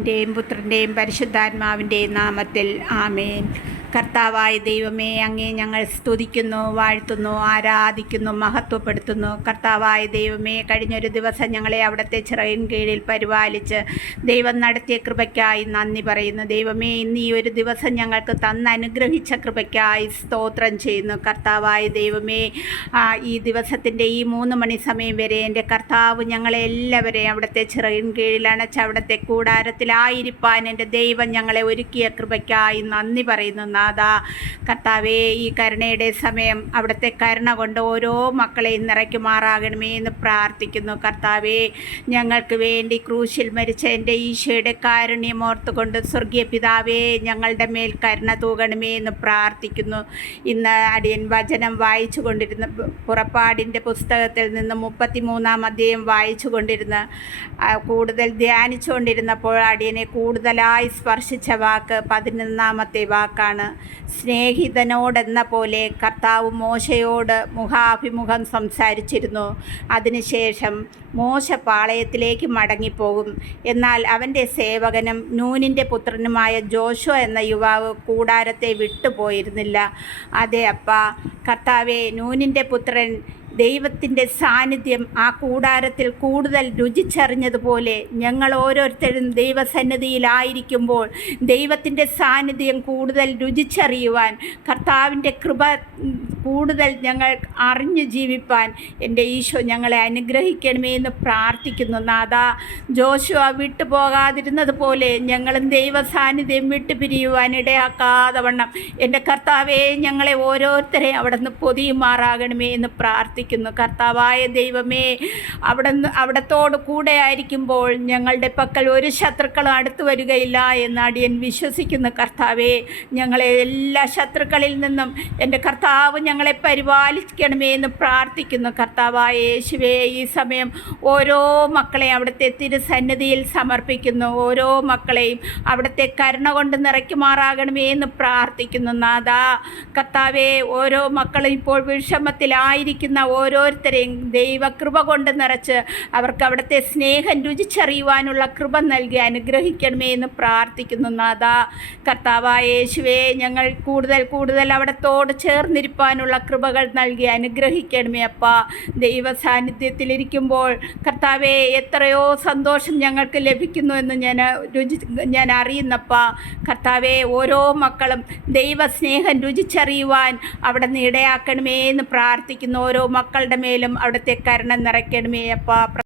ൻ്റെയും പുത്രൻ്റെയും പരിശുദ്ധാത്മാവിൻ്റെയും നാമത്തിൽ ആമേൻ. കർത്താവായ ദൈവമേ, അങ്ങേ ഞങ്ങൾ സ്തുതിക്കുന്നു, വാഴ്ത്തുന്നു, ആരാധിക്കുന്നു, മഹത്വപ്പെടുത്തുന്നു. കർത്താവായ ദൈവമേ, കഴിഞ്ഞൊരു ദിവസം ഞങ്ങളെ അവിടുത്തെ ചിറകിൻ കീഴിൽ പരിപാലിച്ച് ദൈവം നടത്തിയ കൃപയ്ക്കായി നന്ദി പറയുന്നു. ദൈവമേ, ഇന്ന് ഈ ഒരു ദിവസം ഞങ്ങൾക്ക് അനുഗ്രഹിച്ച കൃപയ്ക്കായി സ്തോത്രം ചെയ്യുന്നു. കർത്താവായ ദൈവമേ, ഈ ദിവസത്തിൻ്റെ ഈ 3 മണി സമയം വരെ എൻ്റെ കർത്താവ് ഞങ്ങളെ എല്ലാവരെയും അവിടുത്തെ ചിറകിൻ കീഴിൽ അണച്ച് അവിടുത്തെ കൂടാരത്തിലായിരിക്കാൻ എൻ്റെ ദൈവം ഞങ്ങളെ ഒരുക്കിയ കൃപയ്ക്കായി നന്ദി പറയുന്നു. നാഥാ കർത്താവേ, ഈ കരുണയുടെ സമയം അവിടുത്തെ കരുണ കൊണ്ട് ഓരോ മക്കളെയും നിറയ്ക്കുമാറാകണമേ എന്ന് പ്രാർത്ഥിക്കുന്നു. കർത്താവേ, ഞങ്ങൾക്ക് വേണ്ടി ക്രൂശിൽ മരിച്ച എൻ്റെ ഈശോയുടെ കാരുണ്യമോർത്തുകൊണ്ട് സ്വർഗീയ പിതാവേ, ഞങ്ങളുടെ മേൽ കരുണ തൂകണമേ എന്ന് പ്രാർത്ഥിക്കുന്നു. ഇന്ന് അടിയൻ വചനം വായിച്ചു കൊണ്ടിരുന്ന പുറപ്പാടിൻ്റെ പുസ്തകത്തിൽ നിന്ന് 33-ാം അധ്യായം വായിച്ചു കൊണ്ടിരുന്ന കൂടുതൽ ധ്യാനിച്ചുകൊണ്ടിരുന്നപ്പോൾ അടിയനെ കൂടുതലായി സ്പർശിച്ച വാക്ക് 11-ാമത്തെ വാക്കാണ്. സ്നേഹിതനോടെന്ന പോലെ കർത്താവ് മോശയോട് മുഖാഭിമുഖം സംസാരിച്ചിരുന്നു. അതിനുശേഷം മോശ പാളയത്തിലേക്ക് മടങ്ങിപ്പോകും. എന്നാൽ അവൻ്റെ സേവകനും നൂനിൻ്റെ പുത്രനുമായ ജോഷുവ എന്ന യുവാവ് കൂടാരത്തെ വിട്ടുപോയിരുന്നില്ല. അതെ അപ്പാ കർത്താവേ, നൂനിൻ്റെ പുത്രൻ ദൈവത്തിൻ്റെ സാന്നിധ്യം ആ കൂടാരത്തിൽ കൂടുതൽ രുചിച്ചറിഞ്ഞതുപോലെ ഞങ്ങൾ ഓരോരുത്തരും ദൈവസന്നിധിയിലായിരിക്കുമ്പോൾ ദൈവത്തിൻ്റെ സാന്നിധ്യം കൂടുതൽ രുചിച്ചറിയുവാൻ, കർത്താവിൻ്റെ കൃപ കൂടുതൽ ഞങ്ങൾ അറിഞ്ഞു ജീവിപ്പാൻ എൻ്റെ ഈശോ ഞങ്ങളെ അനുഗ്രഹിക്കണമേ എന്ന് പ്രാർത്ഥിക്കുന്നു. നാഥാ, ജോഷുവ വിട്ടുപോകാതിരുന്നത് പോലെ ഞങ്ങളും ദൈവ സാന്നിധ്യം വിട്ടുപിരിയുവാൻ ഇടയാക്കാതെ വണ്ണം എൻ്റെ കർത്താവേ, ഞങ്ങളെ ഓരോരുത്തരെയും അവിടെ നിന്ന് പൊതിയുമാറാകണമേ എന്ന് പ്രാർത്ഥിക്കുന്നു. കർത്താവായ ദൈവമേ, അവിടത്തോട് കൂടെ ആയിരിക്കുമ്പോൾ ഞങ്ങളുടെ പക്കൽ ഒരു ശത്രുക്കളും അടുത്തു വരികയില്ല എന്ന് അടിയൻ വിശ്വസിക്കുന്നു. കർത്താവേ, ഞങ്ങളെ എല്ലാ ശത്രുക്കളിൽ നിന്നും എൻ്റെ കർത്താവ് ഞങ്ങളെ പരിപാലിക്കണമേ എന്ന് പ്രാർത്ഥിക്കുന്നു. കർത്താവായ യേശുവേ, ഈ സമയം ഓരോ മക്കളെയും അവിടുത്തെ തിരുസന്നിധിയിൽ സമർപ്പിക്കുന്നു. ഓരോ മക്കളെയും അവിടുത്തെ കരുണ കൊണ്ട് നിറയ്ക്കുമാറാകണമേ എന്ന് പ്രാർത്ഥിക്കുന്നു. നാഥാ കർത്താവേ, ഓരോ മക്കളും ഇപ്പോൾ വിഷമത്തിലായിരിക്കുന്ന ഓരോരുത്തരെയും ദൈവകൃപ കൊണ്ട് നിറച്ച് അവർക്ക് അവിടുത്തെ സ്നേഹം രുചിച്ചറിയുവാനുള്ള കൃപ നൽകി അനുഗ്രഹിക്കണമേ എന്ന് പ്രാർത്ഥിക്കുന്നു. നാഥാ കർത്താവായ യേശുവേ, ഞങ്ങൾ കൂടുതൽ അവിടത്തോട് ചേർന്നിരിപ്പാനുള്ള കൃപകൾ നൽകി അനുഗ്രഹിക്കണമേ അപ്പാ. ദൈവ സാന്നിധ്യത്തിലിരിക്കുമ്പോൾ കർത്താവേ, എത്രയോ സന്തോഷം ഞങ്ങൾക്ക് ലഭിക്കുന്നു എന്ന് ഞാൻ അറിയുന്നപ്പാ. കർത്താവേ, ഓരോ മക്കളും ദൈവസ്നേഹം രുചിച്ചറിയുവാൻ അവിടെ നിന്ന് ഇടയാക്കണമേ എന്ന് പ്രാർത്ഥിക്കുന്നു. ഓരോ മക്കളുടെ മേലും അവിടുത്തെ കരുണ നിറയ്ക്കണമേ അപ്പാ.